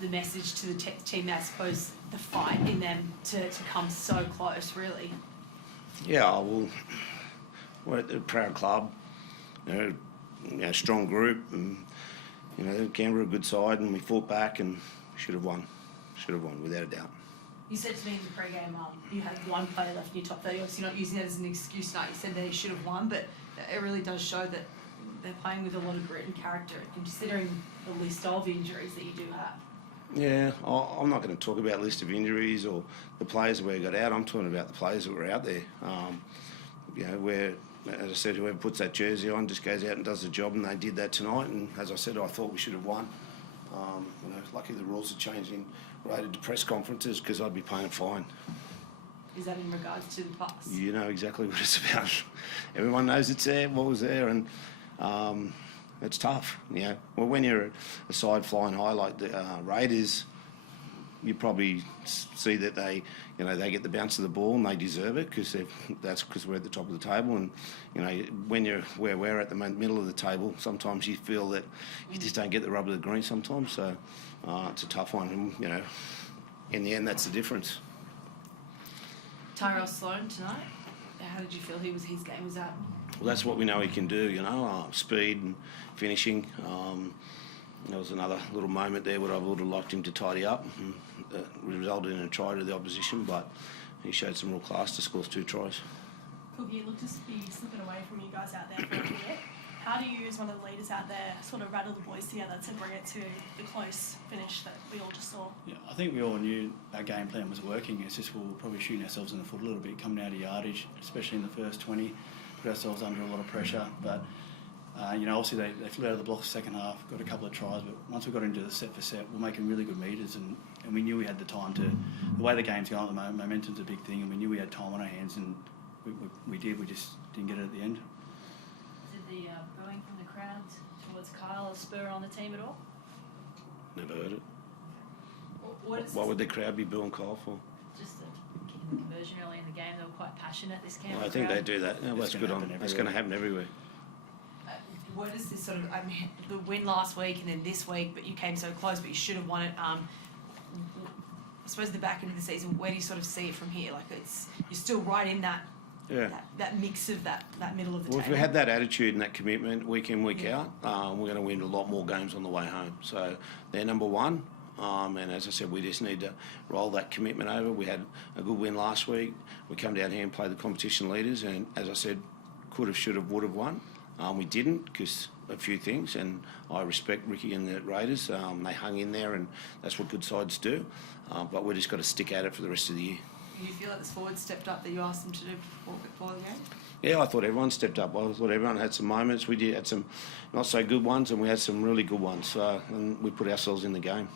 the message to the team, I suppose, the fight in them to come so close, really? Yeah, well, we're a proud club, strong group, and Canberra a good side, and we fought back and should have won without a doubt. You said to me in the pre-game, you had one player left in your top 30. Obviously, not using that as an excuse tonight. You said that he should have won, but it really does show that they're playing with a lot of grit and character, considering the list of injuries that you do have. Yeah, I'm not going to talk about list of injuries or the players that we got out. I'm talking about the players that were out there. Where, as I said, whoever puts that jersey on just goes out and does the job, and they did that tonight. And as I said, I thought we should have won. Lucky the rules are changing related to press conferences because I'd be paying a fine. Is that in regards to the past? You know exactly what it's about. Everyone knows it's there, what was there, and it's tough. Well, when you're a side flying high like the Raiders, you probably see that they get the bounce of the ball and they deserve it because we're at the top of the table. And when you're where we're at the middle of the table, sometimes you feel that you just don't get the rub of the green sometimes. So it's a tough one. And, in the end, that's the difference. Tyrell Sloan tonight. How did you feel his game was at? Well, that's what we know he can do. Speed and finishing. There was another little moment there where I would have liked him to tidy up. It resulted in a try to the opposition, but he showed some real class to score 2 tries. Cookie, it looked to be slipping away from you guys out there for a little bit. How do you, as one of the leaders out there, sort of rattle the boys together to bring it to the close finish that we all just saw? Yeah, I think we all knew our game plan was working. It's just we were probably shooting ourselves in the foot a little bit, coming out of yardage, especially in the first 20, put ourselves under a lot of pressure. But obviously they flew out of the blocks the second half, got a couple of tries, but once we got into the set for set, we're making really good meters, and we knew we had the time to. The way the game's going at the moment, momentum's a big thing, and we knew we had time on our hands, and we did. We just didn't get it at the end. Did the booing from the crowd towards Kyle spur on the team at all? Never heard it. What would the crowd be booing Kyle for? Just the kicking the conversion early in the game. They were quite passionate this camp. Well, I think they do that. That's good on. That's going to happen everywhere. What is this sort of? The win last week and then this week, but you came so close, but you should have won it. I suppose the back end of the season, where do you sort of see it from here? Like you're still right in that. Yeah. That mix of that middle of the table. If we had that attitude and that commitment week in, week out, we're going to win a lot more games on the way home. So they're number one. And as I said, we just need to roll that commitment over. We had a good win last week. We come down here and play the competition leaders, and as I said, could have, should have, would have won. We didn't because a few things, and I respect Ricky and the Raiders. They hung in there, and that's what good sides do. But we've just got to stick at it for the rest of the year. Do you feel like this forward stepped up that you asked them to do before the game? Yeah, I thought everyone stepped up. I thought everyone had some moments. We had some not so good ones, and we had some really good ones. And we put ourselves in the game.